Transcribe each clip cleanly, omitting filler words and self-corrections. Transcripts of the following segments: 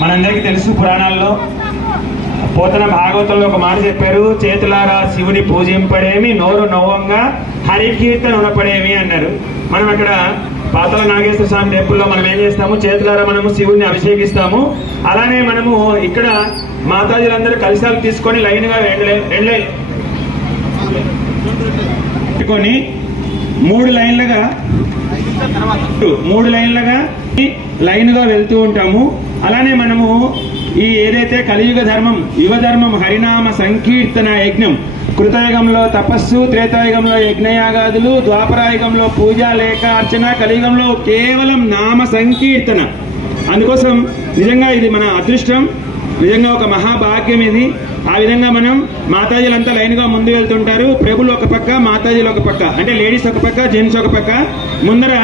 మనందరికీ తెలుసు, పురాణాల్లో పోతన భాగవతంలో ఒక మాట చెప్పారు, చేతులారా శివుని పూజింపడేమి, నోరు నవ్వంగా హరికీర్తన ఉనపడేమి అన్నారు. మనం అక్కడ పాతల నాగేశ్వర స్వామి టెంపుల్లో మనం ఏం చేస్తాము, చేతులారా మనము శివుడిని అభిషేకిస్తాము. అలానే మనము ఇక్కడ మాతాజీలందరూ కలశాలు తీసుకొని లైన్గా పెట్టుకొని మూడు లైన్లుగా లైన్గా వెళ్తూ ఉంటాము. అలానే మనము ఈ ఏదైతే కలియుగ ధర్మం, యువ ధర్మం హరినామ సంకీర్తన యజ్ఞం, కృతయుగంలో తపస్సు, త్రేతాయుగంలో యజ్ఞయాగాదులు, ద్వాపరాయుగంలో పూజ లేక అర్చన, కలియుగంలో కేవలం నామ సంకీర్తన. అందుకోసం నిజంగా ఇది మన అదృష్టం, నిజంగా ఒక మహాభాగ్యం ఇది. ఆ విధంగా మనం మాతాజీలంతా లైన్గా ముందు వెళ్తుంటారు. ప్రభులు ఒక పక్క, మాతాజీలు ఒక పక్క, అంటే లేడీస్ ఒక పక్క, జెంట్స్ ఒక పక్క. ముందర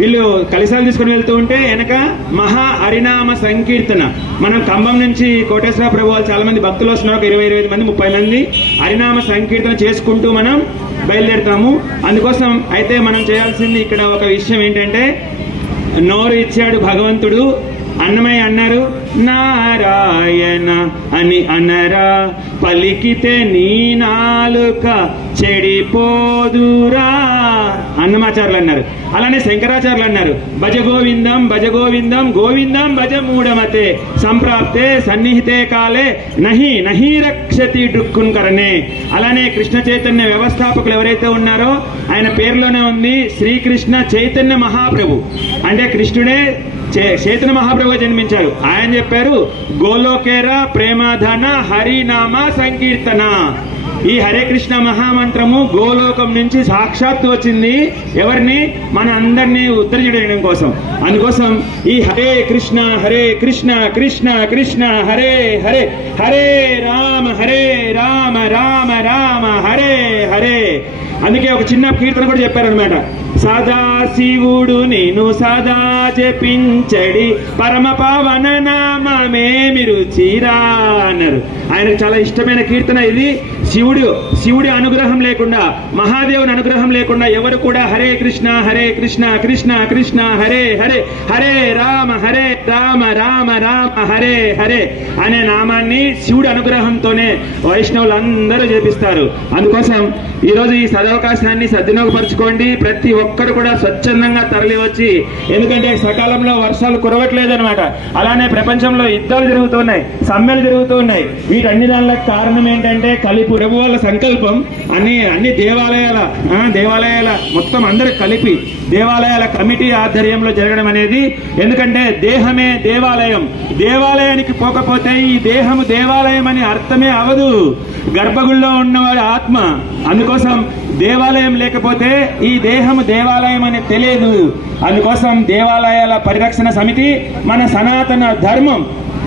వీళ్ళు కలశాలు తీసుకుని వెళ్తూ ఉంటే వెనక మహా హరినామ సంకీర్తన. మనం ఖమ్మం నుంచి కోటేశ్వర ప్రభు వాళ్ళు చాలా మంది భక్తులు వస్తున్నారు, ఒక 20-25 మంది 30 మంది హరినామ సంకీర్తన చేసుకుంటూ మనం బయలుదేరుతాము. అందుకోసం అయితే మనం చేయాల్సింది ఇక్కడ ఒక విషయం ఏంటంటే, నోరు ఇచ్చాడు భగవంతుడు, అన్నమయ్య అన్నారు నారాయణ అని అనరా, పలికితే నీ నాలుక చెడిపోదురా అన్నమాచార్యులు అన్నారు. అలానే శంకరాచార్యులు అన్నారు, భజ గోవిందం భజ గోవిందం గోవిందం భజ మూఢమతే సంప్రాప్తే సన్నిహితే కాలే నహి నహి రక్షతి డుక్కున్ కరనే. అలానే కృష్ణ చైతన్య వ్యవస్థాపకులు ఎవరైతే ఉన్నారో ఆయన పేరులోనే ఉంది శ్రీకృష్ణ చైతన్య మహాప్రభు. అంటే కృష్ణుడే చైతన్య మహాప్రభుగా జన్మించారు. ఆయన చెప్పారు, గోలోకేర ప్రేమాధన హరినామ సంకీర్తన. ఈ హరే కృష్ణ మహామంత్రము గోలోకం నుంచి సాక్షాత్తు వచ్చింది. ఎవరిని? మన అందరినీ ఉద్ధరించడం కోసం. అందుకోసం ఈ హరే కృష్ణ కృష్ణ కృష్ణ హరే హరే, హరే రామ రామ రామ హరే హరే. అందుకే ఒక చిన్న కీర్తన కూడా చెప్పారనమాట, సదా శివుడు నేను సదా జపించడి పరమ పావన నామమేమి రుచిరా అన్నారు. ఆయనకు చాలా ఇష్టమైన కీర్తన ఇది. శివుడి అనుగ్రహం లేకుండా, మహాదేవుని అనుగ్రహం లేకుండా ఎవరు కూడా హరే కృష్ణ కృష్ణ కృష్ణ హరే హరే, హరే రామ రామ రామ హరే హరే అనే నామాన్ని శివుడి అనుగ్రహంతోనే వైష్ణవులు అందరూ చేపిస్తారు. అందుకోసం ఈరోజు ఈ సదవకాశాన్ని సద్వినియోగపరచుకోండి. ప్రతి ఒక్కరు కూడా స్వచ్ఛందంగా తరలి వచ్చి, ఎందుకంటే సకాలంలో వర్షాలు కురవట్లేదన్నమాట. అలానే ప్రపంచంలో యుద్ధాలు జరుగుతున్నాయి, సమ్మెలు జరుగుతూ ఉన్నాయి. వీటన్ని దానికి కారణం ఏంటంటే కలిపి ప్రభు వాళ్ళ సంకల్పం అన్ని దేవాలయాల మొత్తం అందరూ కలిపి దేవాలయాల కమిటీ ఆధ్వర్యంలో జరగడం అనేది. ఎందుకంటే దేహమే దేవాలయం, దేవాలయానికి పోకపోతే ఈ దేహము దేవాలయం అని అర్థమే అవదు. గర్భగుడిలో ఉన్నవాడి ఆత్మ, అందుకోసం దేవాలయం లేకపోతే ఈ దేహము దేవాలయం అని తెలియదు. అందుకోసం దేవాలయాల పరిరక్షణ సమితి మన సనాతన ధర్మం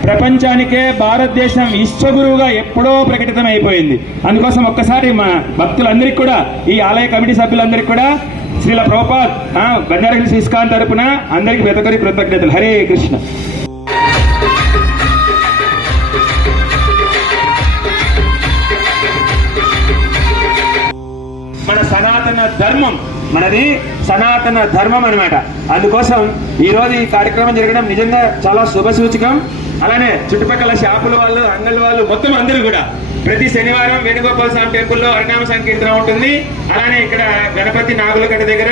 ప్రపంచానికే భారతదేశం విశ్వగురువుగా ఎప్పుడో ప్రకటితం అయిపోయింది. అందుకోసం ఒక్కసారి మా భక్తులందరికీ కూడా, ఈ ఆలయ కమిటీ సభ్యులందరికీ కూడా శ్రీల ప్రభుపాద్ బంజారా హిల్స్ ఇస్కాన్ తరపున అందరికీ ప్రతి కృతజ్ఞతలు. హరే కృష్ణ. మన సనాతన ధర్మం, మనది సనాతన ధర్మం అన్నమాట. అందుకోసం ఈరోజు ఈ కార్యక్రమం జరగడం నిజంగా చాలా శుభ సూచకం. అలానే చుట్టుపక్కల షాపుల వాళ్ళు, అంగళ్ళ వాళ్ళు మొత్తం అందరూ కూడా ప్రతి శనివారం వేణుగోపాల స్వామి టెంపుల్లో హరినామ సంకీర్తన ఉంటుంది. అలానే ఇక్కడ గణపతి నాగులగడ్డ దగ్గర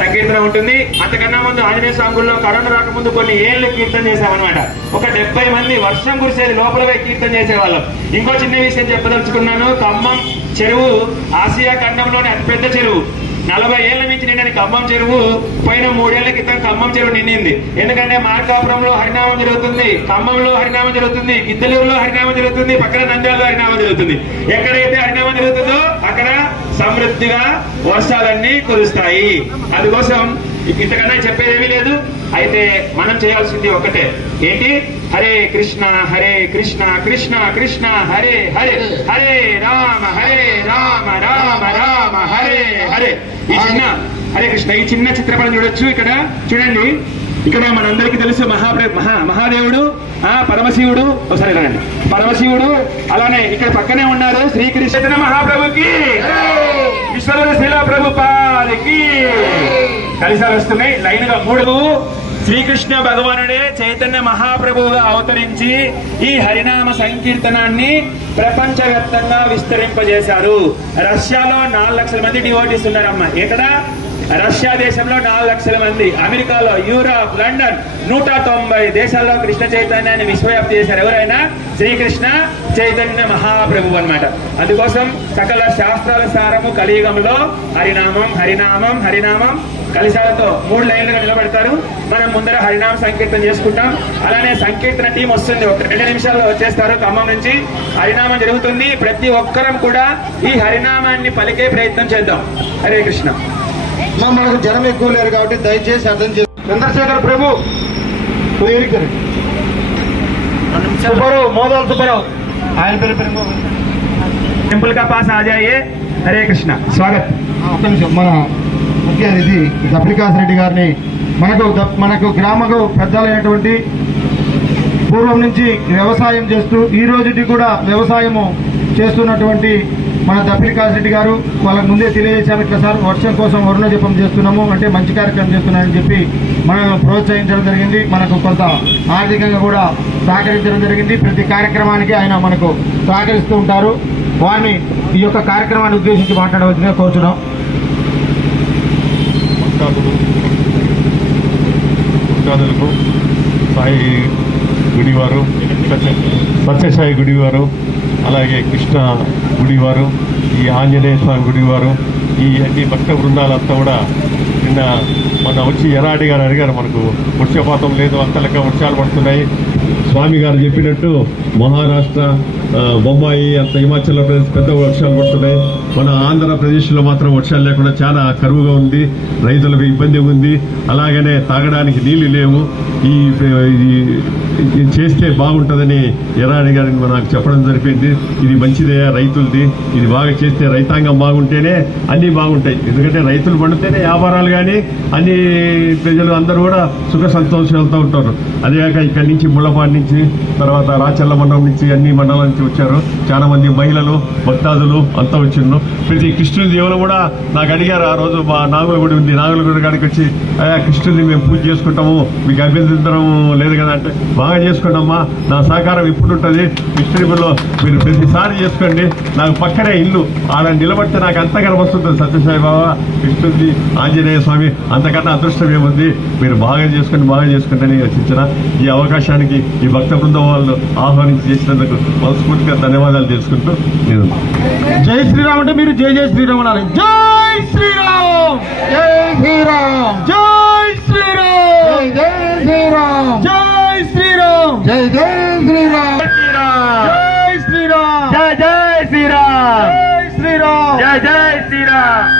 సంకీర్తన ఉంటుంది. అంతకన్నా ముందు ఆంజనేయ స్వామి గుడిలో కరోనా రాకముందు కొన్ని ఏళ్ళు కీర్తన చేశామన్నమాట. ఒక 70 మంది వర్షం కురిసేది లోపల కీర్తన చేసేవాళ్ళం. ఇంకో చిన్న విషయం చెప్పదలుచుకున్నాను. ఖమ్మం చెరువు ఆసియా ఖండంలోని అతిపెద్ద చెరువు. 40 ఏళ్ల నుంచి నిండని ఖమ్మం చెరువు పోయిన 3 ఏళ్ల క్రితం ఖమ్మం చెరువు నిండింది. ఎందుకంటే మార్కాపురంలో హరినామం జరుగుతుంది, ఖమ్మంలో హరినామం జరుగుతుంది, గిద్దలూరులో హరినామం జరుగుతుంది, పక్కన నంద్యాలలో హరినామం జరుగుతుంది. ఎక్కడైతే హరినామం జరుగుతుందో అక్కడ సమృద్ధిగా వర్షాలన్నీ కురుస్తాయి. అందుకోసం ఇంతకన్నా చెప్పేదేమీ లేదు. అయితే మనం చేయాల్సింది ఒకటే, ఏంటి? హరే కృష్ణ కృష్ణ కృష్ణ హరే హరే, హరే రామ రామ రామ హరే హరే. ఈ చిన్న హరే కృష్ణ, ఈ చిన్న చిత్రపటం చూడొచ్చు. ఇక్కడ చూడండి, ఇక్కడ మనందరికీ తెలుసు మహాదేవుడు, పరమశివుడు. ఒకసారి రండి, పరమశివుడు. అలానే ఇక్కడ పక్కనే ఉన్నారు శ్రీకృష్ణ మహాప్రభుకి, విశ్వనాథ శిలా ప్రభుపాదికి. కలిసాలు వస్తున్నాయి లైన్ గా 3. శ్రీకృష్ణ భగవానుడే చైతన్య మహాప్రభువుగా అవతరించి ఈ హరినామ సంకీర్తనాన్ని ప్రపంచవ్యాప్తంగా విస్తరింపజేశారు. రష్యాలో 4 లక్షల మంది డివోటీస్ ఉన్నారమ్మా. ఎక్కడ? రష్యా దేశంలో 4 లక్షల మంది, అమెరికాలో, యూరప్, లండన్ 190 దేశాల్లో కృష్ణ చైతన్యాన్ని విశ్వవ్యాప్తి చేశారు. ఎవరైనా? శ్రీకృష్ణ చైతన్య మహాప్రభు అన్నమాట. అందుకోసం సకల శాస్త్రాల సారము కలియుగంలో హరినామం హరినామం హరినామం. కలిశాలతో 3 లైన్లుగా నిలబడతారు. మనం ముందర హరినామ సంకీర్తన చేసుకుంటాం. అలానే సంకీర్తన టీం వస్తుంది, 2 నిమిషాల్లో వచ్చేస్తారు. ఖమ్మం నుంచి హరినామం జరుగుతుంది. ప్రతి ఒక్కరం కూడా ఈ హరినామాన్ని పలికే ప్రయత్నం చేద్దాం. హరే కృష్ణ. మనకు జనం ఎక్కువ లేరు కాబట్టి దయచేసి అర్థం చేసి. చంద్రశేఖర్ ప్రభు సుబ్బారావు, మోదాల్ సుబ్బారావు, ఆయన పేరు टेंपल का पास आ जाइए. हरे कृष्णा. स्वागत. ఒక్క నిమిషం. మన ముఖ్య అతిథి దప్పికాస్ రెడ్డి గారిని మనకు గ్రామకు పెద్దలైనటువంటి పూర్వం నుంచి వ్యవసాయం చేస్తూ ఈ రోజుకి కూడా వ్యవసాయము చేస్తున్నటువంటి మన దప్పికాస్ రెడ్డి గారు వాళ్ళకు ముందే తెలియజేశాము, ఇట్లా సార్ వర్షం కోసం వరుణ జపం చేస్తున్నాము అంటే మంచి కార్యక్రమం చేస్తున్నారని చెప్పి మనల్ని ప్రోత్సహించడం జరిగింది. మనకు కొంత ఆర్థికంగా కూడా సహకరించడం జరిగింది. ప్రతి కార్యక్రమానికి ఆయన మనకు సహకరిస్తూ ఉంటారు. వారిని ఈ యొక్క కార్యక్రమాన్ని ఉద్దేశించి మాట్లాడవలసిందిగా కోరుతున్నాం. భక్తాదులకు సాయి గుడివారు, సత్యసాయి గుడివారు, అలాగే కృష్ణ గుడివారు, ఈ ఆంజనేయ స్వామి గుడివారు, ఈ అన్ని భక్త బృందాలంతా కూడా నిన్న మొన్న వచ్చి ఎరాడి గారు అడిగారు, మనకు వర్షపాతం లేదు, అంత లెక్క వర్షాలు పడుతున్నాయి. స్వామి గారు చెప్పినట్టు మహారాష్ట్ర, బొంబాయి, అంత హిమాచల్ ప్రదేశ్ పెద్ద వర్షాలు పడుతున్నాయి. మన ఆంధ్రప్రదేశ్లో మాత్రం వర్షాలు లేకుండా చాలా కరువుగా ఉంది, రైతులకు ఇబ్బంది ఉంది. అలాగనే తాగడానికి నీళ్లు లేవు. ఈ చేస్తే బాగుంటుందని ఎరాడి గారిని నాకు చెప్పడం జరిపింది. ఇది మంచిదే రైతులది, ఇది బాగా చేస్తే రైతాంగం బాగుంటేనే అన్నీ బాగుంటాయి. ఎందుకంటే రైతులు పండితేనే వ్యాపారాలు కానీ అన్ని ప్రజలు అందరూ కూడా సుఖ సంతోషాలతో ఉంటారు. అదేగాక ఇక్కడి నుంచి ముళ్ళపాడు నుంచి, తర్వాత రాచల్ల మండలం నుంచి, అన్ని మండలాల నుంచి వచ్చారు. చాలా మంది మహిళలు, భక్తాదులు అంతా వచ్చిండ్రు. ప్రతి కృష్ణుని దేవులు కూడా నాకు అడిగారు. ఆ రోజు మా నాగులగుడి ఉంది, నాగులగుడి కాడికి వచ్చి అయ్యా కృష్ణుని మేము పూజ చేసుకుంటాము, మీకు అభ్యంతరం లేదు కదా అంటే, బాగా చేసుకుంటామా, నా సహకారం ఇప్పుడు ఉంటుంది, కృష్ణుని గుడిలో మీరు ప్రతిసారి చేసుకోండి, నాకు పక్కనే ఇల్లు, ఆడ నిలబడితే నాకు అంతగా వస్తుంది సత్యసాయి బాబా, కృష్ణుడి, ఆంజనేయ స్వామి, అంతకన్నా అదృష్టం ఏముంది, మీరు బాగా చేసుకోండి అని రచించిన ఈ అవకాశానికి ఈ భక్త బృందం వాళ్ళు ఆహ్వానించి చేసినందుకు మనస్ఫూర్తిగా ధన్యవాదాలు తెలుసుకుంటూ నేను జై శ్రీరామ్ అంటే మీరు జై జై శ్రీరామ్ అనాలి. జై శ్రీరామ్, జై శ్రీరామ్, జై శ్రీరామ్, జై శ్రీరామ్, జై శ్రీరామ్, జై జై శ్రీరామ్, జై శ్రీరామ్, జై జై శ్రీరామ్, జై శ్రీరామ్, జై జై శ్రీరామ్.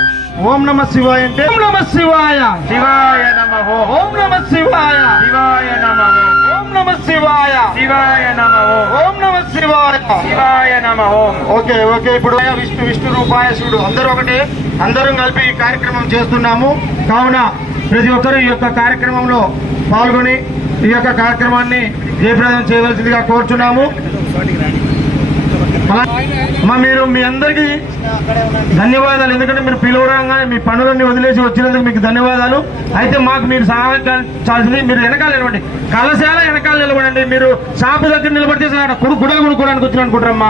ఓం నమ శివాయ అంటే ఓం నమ శివాయ, శివాయ నమః, ఓం నమ శివాయ, శివాయ నమః, ఓం నమ శివాయ, శివాయ నమః, ఓం నమ శివాయ, శివాయ నమః. ఓకే ఓకే, ఇప్పుడు విష్ణు రూపాయ శివుడు అందరూ ఒకటే, అందరం కలిపి ఈ కార్యక్రమం చేస్తున్నాము. కావున ప్రతి ఒక్కరూ ఈ యొక్క కార్యక్రమంలో పాల్గొని ఈ యొక్క కార్యక్రమాన్ని జయప్రదం చేయవలసిందిగా కోరుచున్నాము. అమ్మా మీరు మీ అందరికీ ధన్యవాదాలు, ఎందుకంటే మీరు పిలువరంగానే మీ పనులన్నీ వదిలేసి వచ్చినందుకు మీకు ధన్యవాదాలు. అయితే మాకు మీరు సహాయించాల్సింది, మీరు వెనకాల నిలబడి, కళశాల వెనకాల నిలబడండి. మీరు షాపు దగ్గర నిలబడితే గుడలు కొనుక్కోవడానికి వచ్చిన అనుకుంటారమ్మా.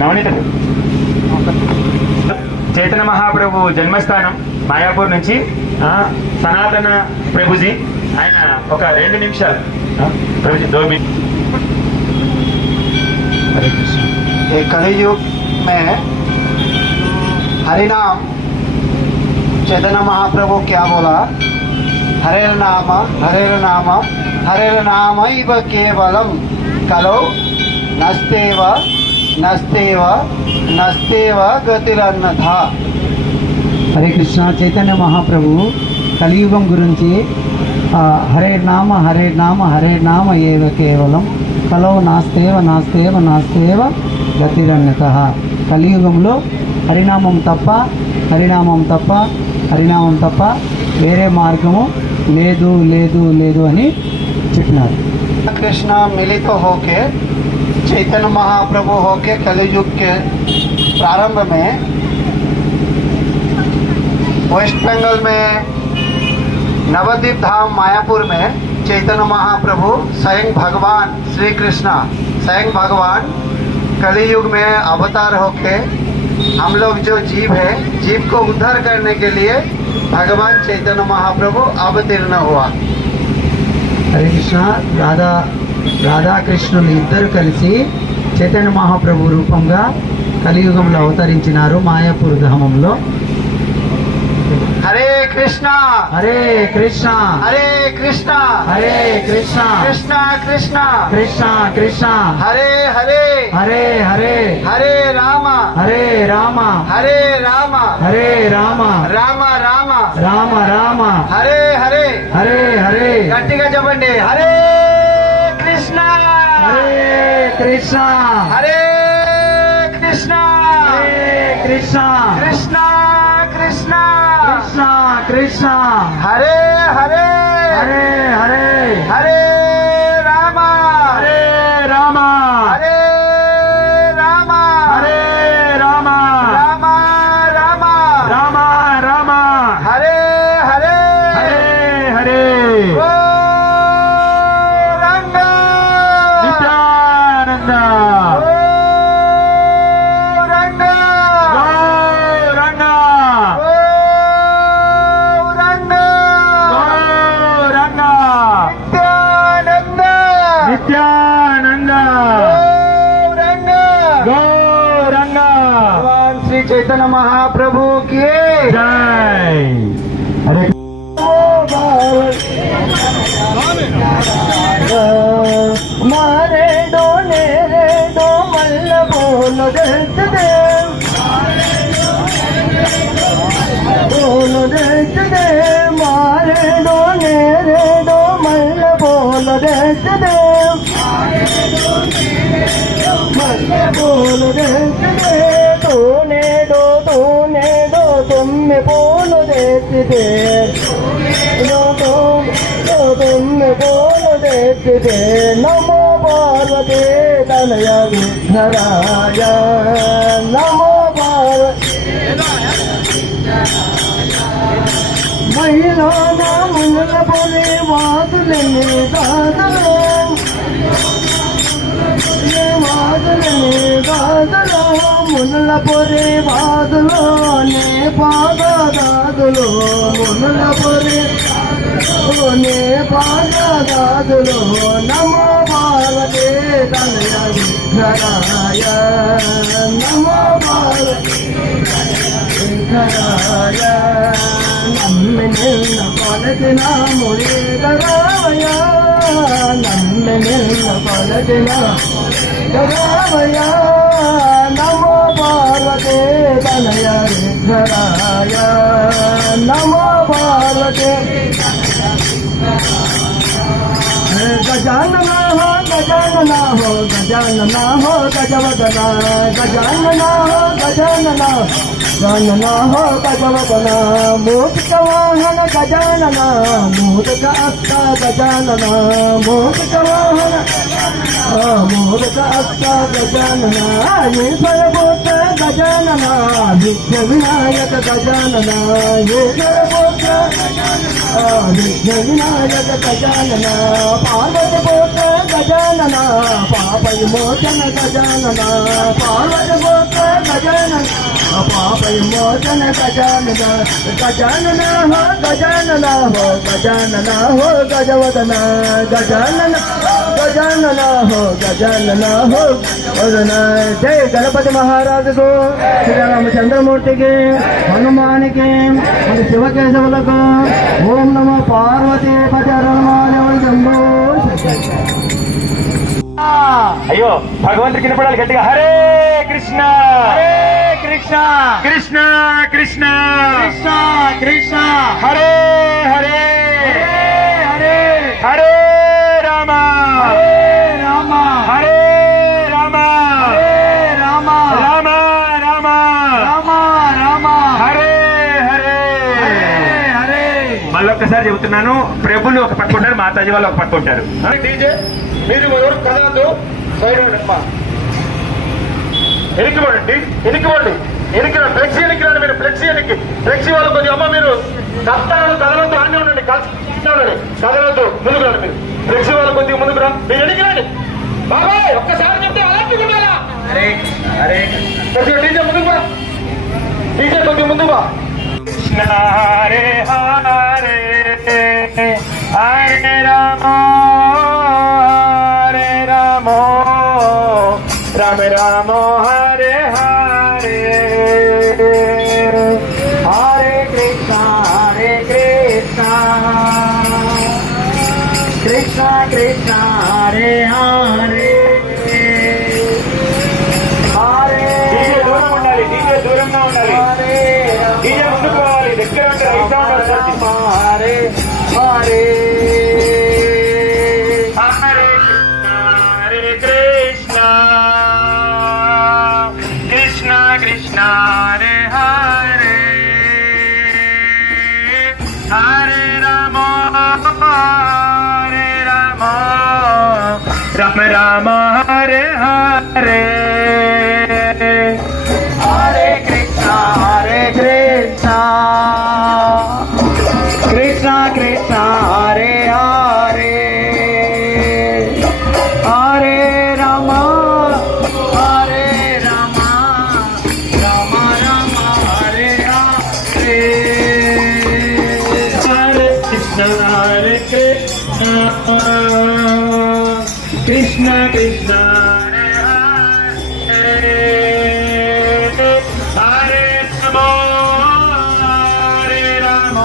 నవనీత చైతన్య మహాప్రభు జన్మస్థానం మాయాపూర్ నుంచి సనాతన ప్రభుజీ ఆయన ఒక 2 నిమిషాలు ప్రభుజీ దోబి. ये कलियुग में हरिनाम चैतन्य महाप्रभु क्या बोला, हरे नाम हरे नाम इव केवलम कलो नस्तेव नस्तेव नस्तेव गतिरन्नथा. హరే కృష్ణ. చైతన్య మహాప్రభు కలియుగం గురించి హరే నామ ఏవ కేవలం కలో నాస్తేవ నాస్తేవ నాస్తేవ గతిరన్యత. కలియుగంలో హరినామం తప్ప వేరే మార్గము లేదు అని చెప్పినారు. कृष्ण मिलित होके चैतन्य महाप्रभु होके कलियुग के प्रारंभ में वेस्ट बंगाल में नवद्वीप धाम मायापुर में चैतन्य महाप्रभु स्वयं भगवान श्री कृष्ण स्वयं भगवान कलियुग में अवतार होके हम लोग जो जीव है, जीव को उद्धार करने के लिए भगवान चैतन्य महाप्रभु अवतीर्ण हुआ. హరే కృష్ణ. రాధాకృష్ణులు ఇద్దరు కలిసి చైతన్య మహాప్రభు రూపంగా కలియుగంలో అవతరించినారు మాయాపూర్ ధామంలో. हरे कृष्णा హరే కృష్ణ, हरे कृष्णा హరే కృష్ణ, कृष्णा कृष्णा కృష్ణ కృష్ణ, हरे हरे హరే హరే, हरे राम హరే రామ, हरे राम హరే రామ, राम राम రామ రామ, हरे हरे హరే హరే, గట్టిగా చెప్పండి. హరే కృష్ణ హరే కృష్ణ, హరే కృష్ణ హరే కృష్ణ, కృష్ణ కృష్ణ కృష్ణ కృష్ణ, హరే హరే హరే హరే, హరే రామ హరే రామ, హరే రామ హరే రామ, రామ రామ రామ రామ, హరే హరే హరే హరే, ఓ రంగ నిత్యానంద, ఓ రంగ గౌరంగ, ఓ రంగ గౌరంగ, నిత్యానంద నిత్యానంద, ఓ రంగ గౌరంగ. भगवान श्री चैतन्य महाप्रभु की జై. హరే मारेडो नेरेडो मल्ल बोलो दर्द दे बोलो दर्द दे मारेडो नेरेडो मल्ल बोलो दर्द दे मल्ल बोलो दर्द दे तूने दो तुम में बोलो दर्द दे तुम में बोलो दे ఎత్తితే నమో పార్వతే తనయ విఘ్నరాయ నమో పార్వతే మహిళా మునుల పొలి వాదులని దాదలో దాదలో మునుల పొరి వాదులో నే పాద దాదులో మునుల పొరి నే పాద దాదులో నమో పార్వతే తనయ విఘ్నరాయ నమో పార్వతే విఘ్నరాయ నమ్మి నిన్న పలకిన మురేదరాయ నమ్మి నిన్న పలకిన రామయ నమో పార్వతే తనయ విఘ్నరాయ నమో పార్వతే గజానన హో గజానన హో గజానన హో గజవదన గజానన హో గజానన గజానన హో గజవదన మూర్తిక వాహన గజానన మూర్తిక అస్త గజానన మూర్తిక వాహన మూర్తిక అస్త గజానన ఈశ్వరభూత గజానన విఘ్న వినాయక గజానన ఈశ్వరభూత విఘ్న వినాయక గజానన పార్వతి భూత గజానన పాప విమోచన గజానన పార్వతి భూత గజానన పాప విమోచన గజానన గజానన హో గజానన హో గజానన హో గజవదన గజానన గజానన హో గజానన హో వదన జై గణపతి మహారాజుకు శ్రీరామచంద్రమూర్తికి హనుమానికి మన శివకేశవులకు ఓం నమో పార్వతీ అయ్యో భగవంతుడికి వినపడాలి గట్టిగా హరే కృష్ణ హరే కృష్ణ కృష్ణ కృష్ణ కృష్ణ కృష్ణ హరే హరే హరే హరే రామ హరే రామ హరే రామ హరే రామ రామ రామ రామ రామ హరే హరే హరే మళ్ళొక్కసారి చెబుతున్నాను. ప్రభులు ఒక పక్క ఉంటారు, మాతాజీ వాళ్ళు ఒక పక్క ఉంటారు. డీజే మీరు ఎవరు కదలద్దు, సైడ్ ఎనికివ్వండి, ఎనికివ్వండి, ఎనికి ఫ్లెక్సీ ఎనికిరాడు. మీరు ఫ్లెక్సీ ఎనికి ఫ్లెక్సీ వాళ్ళు కొద్దిగా అమ్మ మీరు కష్టాలు కదలొద్దు, ఆనే ఉండండి, కలిసి ఉండండి, కదలొద్దు, ముందుకు రండి. మీరు ఫ్లెక్సీ వాళ్ళు కొద్దిగా ముందుకు రా, మీరు ఎనికిరండి బాబాయ్. ఒక్కసారి చెప్తే అలాంటి కొద్దిగా డీజే ముందుకు రా, డీజే కొద్దిగా ముందుకు రా. కృష్ణ హరే హరే హరే రామ హరే రామ రామ రామ హరే హరే హరే కృష్ణ కృష్ణ కృష్ణ హరే హరే హరే. డీజే దూరం ఉండాలి, డీజే దూరంగా ఉండాలి, డీజే ముందుకు పోవాలి, దగ్గర ఉంటే రైట్ సౌండ్ వస్తుంది. హరే హరే హరే కృష్ణ కృష్ణ కృష్ణ హరే హరే హరే రామ హరే రామ రామ రామ హరే హరే హరే కృష్ణ కృష్ణ కృష్ణ హరే హరే హరే రామ రామ రామ హరే హరే హరే కృష్ణ కృష్ణ కృష్ణ హరే హరే హరే రామ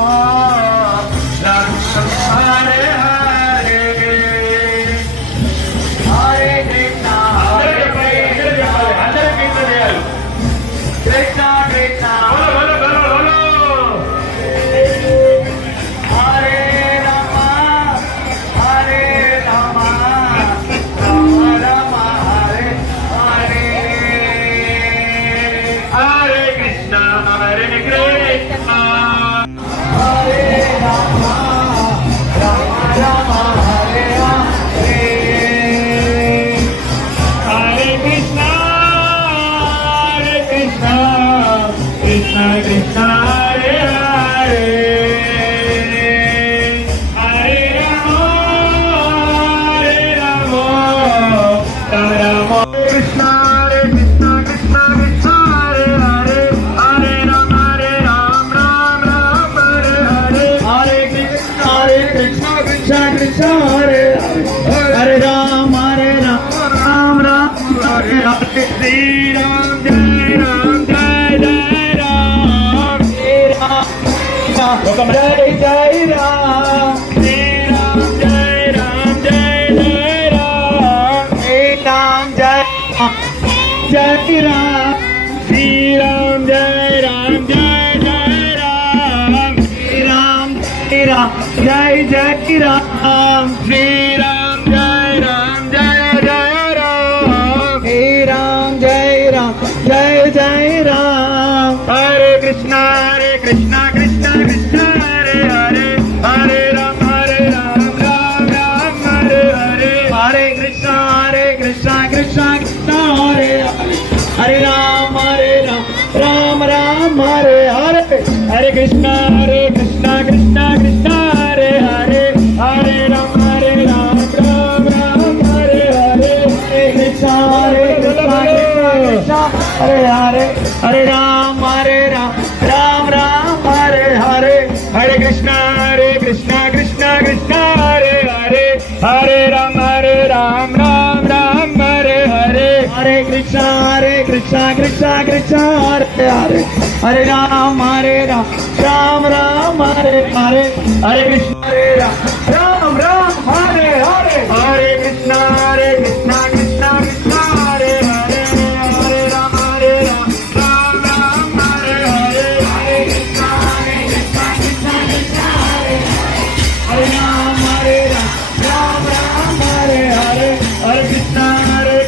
రామ హరే హరే హరే కృష్ణ అందరూ కీర్తన చేయాలి. కృష్ణ కృష్ణ హరే రామ రామ రామ जय राम श्री राम जय राम जय जय राम श्री राम जय जय राम श्री राम जय जय राम श्री राम जय जय राम हरे कृष्णा कृष्णा कृष्णा हरे हरे हरे राम राम राम हरे हरे हरे कृष्णा कृष्णा कृष्णा हरे हरे हरे राम राम राम हरे हरे हरे कृष्णा कृष्णा कृष्णा हरे हरे हरे राम राम राम हरे हरे हरे कृष्णा कृष्णा कृष्णा हरे हरे हरे राम राम राम हरे हरे हरे कृष्णा कृष्णा कृष्णा हरे हरे हरे राम राम राम हरे हरे हरे कृष्णा कृष्णा कृष्णा हरे हरे हरे राम राम हरे हरे हरे कृष्णा राम हरे हरे हरे कृष्णा कृष्णा कृष्णा हरे हरे हरे राम राम राम हरे हरे हरे कृष्णा कृष्णा कृष्णा हरे हरे राम राम हरे हरे हरे कृष्णा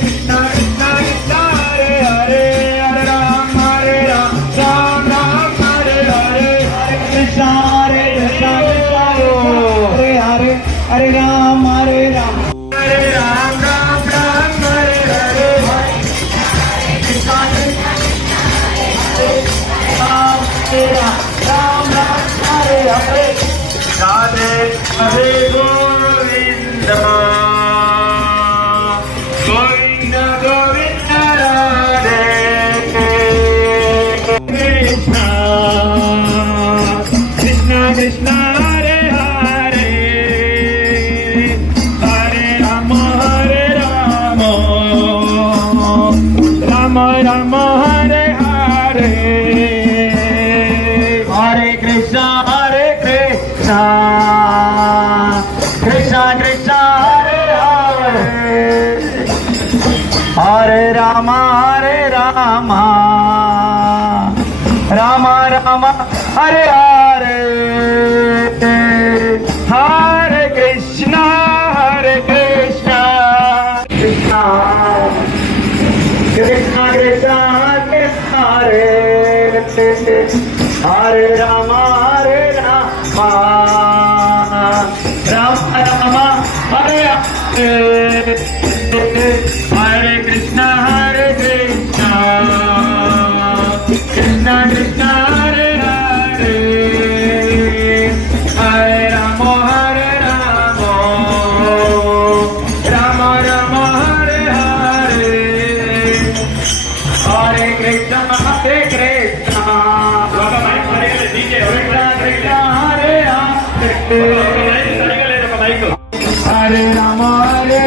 कृष्णा कृष्णा हरे हरे हरे राम राम राम हरे हरे हरे कृष्णा कृष्णा कृष्णा हरे हरे हरे राम हरे राम राम हरे हरे कृष्णा राम हरे हरे राधे हरे गोविंद गोविंद गोविंद राधे कृष्णा कृष्णा कृष्णा हरे हरे हरे राम राम राम हरे हरे हरे कृष्णा कृष्णा कृष्णा हरे हरे हरे राम राम राम हरे हरे हरे कृष्णा कृष्णा कृष्णा कृष्णा हरे हरे राम राम हरे हरे हरे कृष्णा कृष्णा कृष्णा हरे हरे हरे राम राम हरे हरे हरे कृष्णा कृष्णा कृष्णा हरे हरे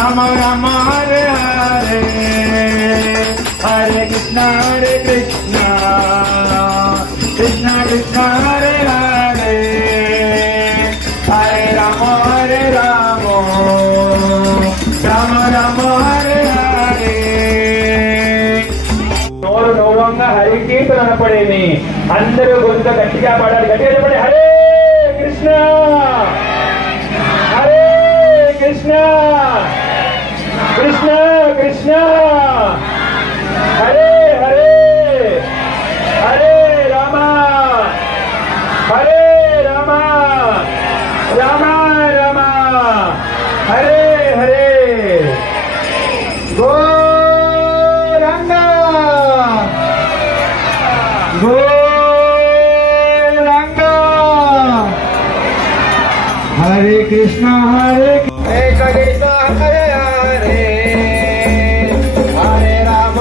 राम राम हरे हरे हरे कृष्णा कृष्णा कृष्णा हरे हरे हरे राम राम हरे हरे నోరు నోవంగా హరి కీర్తన అనపడేని అందరూ గొంత గట్టిగా పాడాలి గట్టిగా చెప్పండి హరే కృష్ణ హరే కృష్ణ కృష్ణ కృష్ణ హరే హరే హరే రామ హరే రామ రామ రామ హరే హరే గోరంగా గోరంగా హరే కృష్ణ హరే కృష్ణ హరే హరే హరే రామ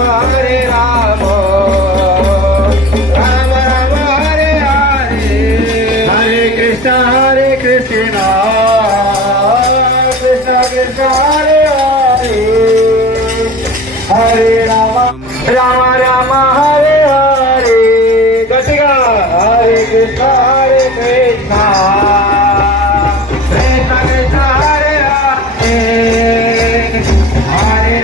రామ రామ హరే హరే హరే కృష్ణ కృష్ణ కృష్ణ హరే హరే హరే రామ రామ హరే హరే గట్టిగా హరే కృష్ణ కృష్ణ కృష్ణ హరే హరే హరే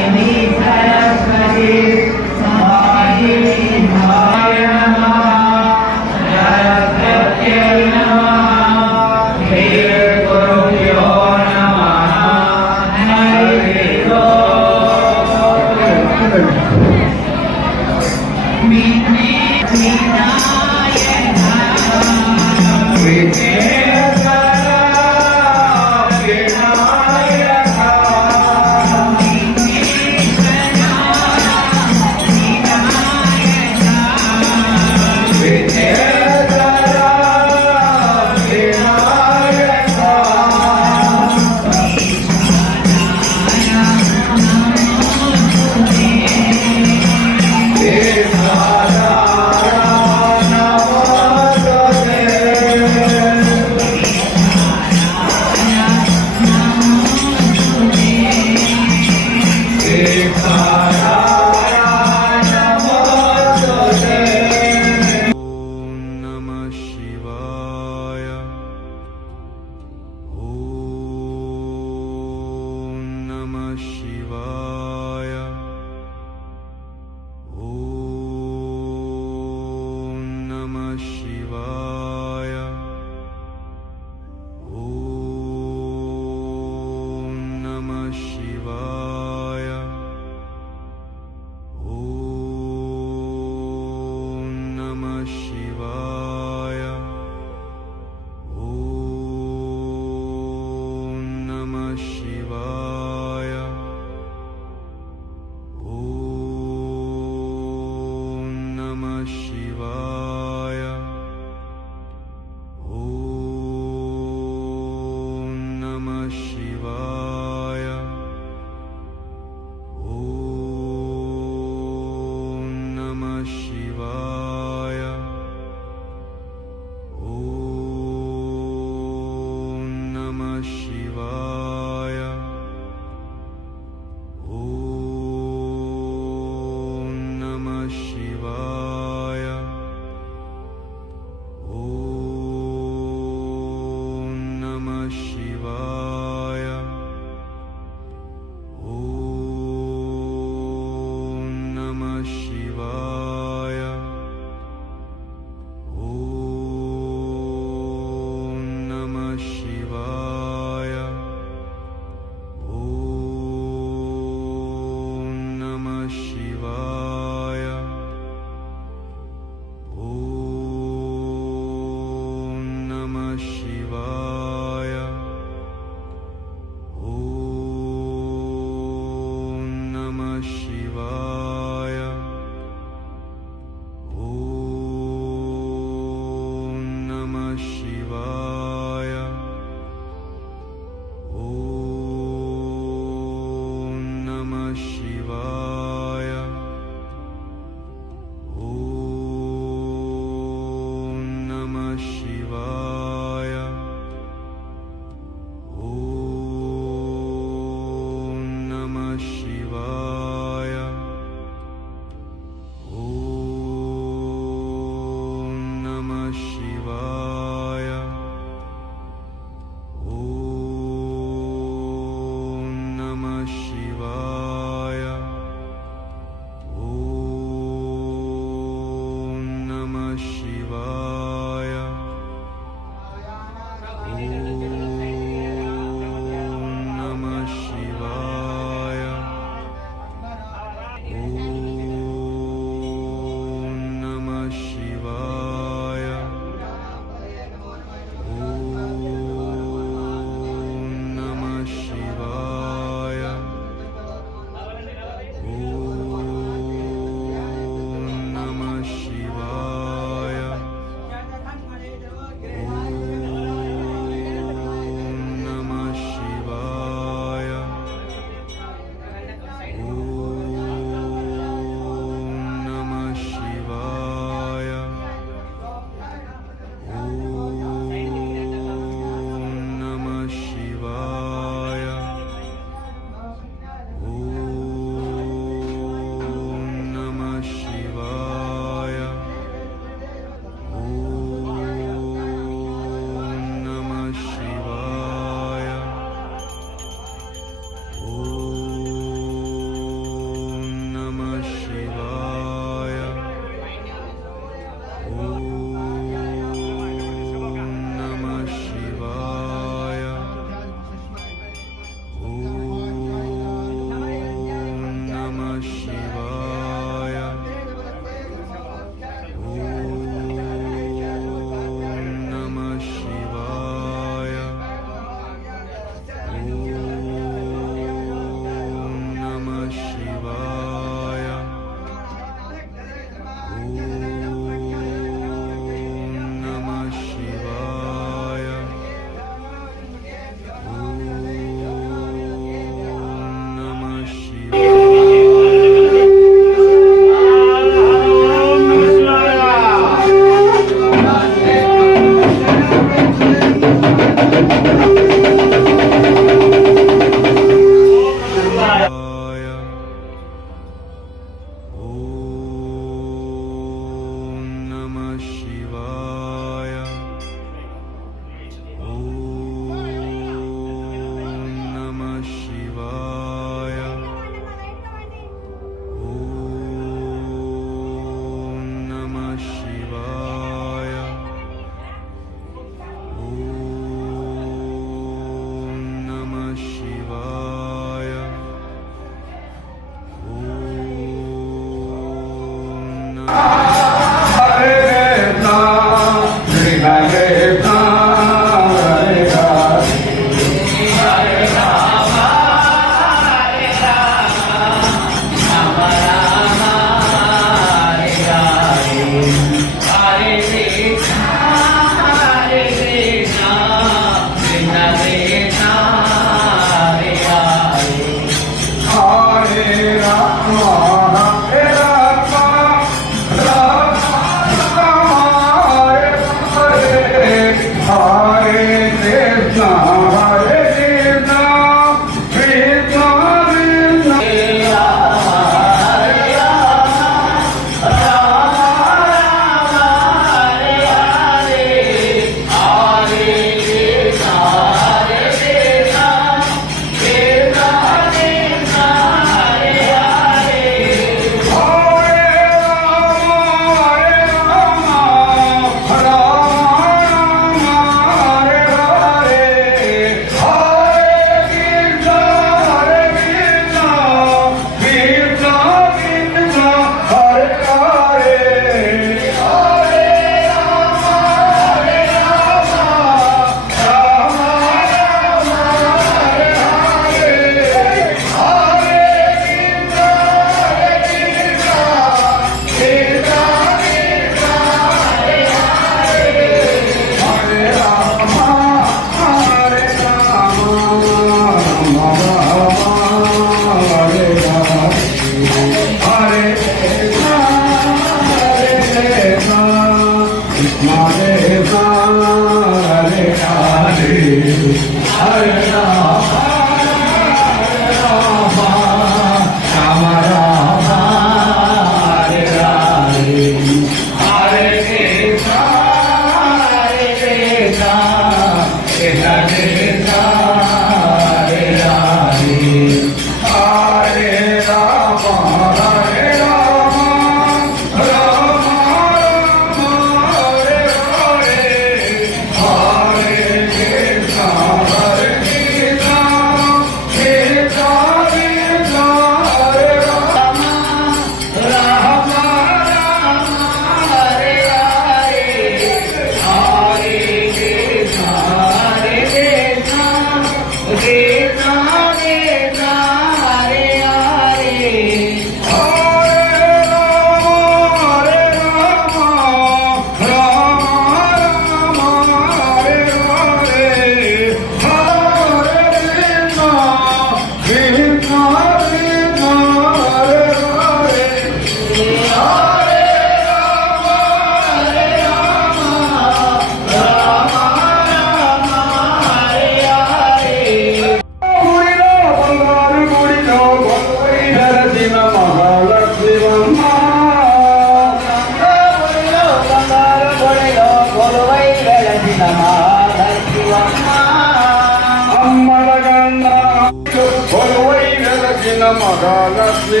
మహాలక్ష్మి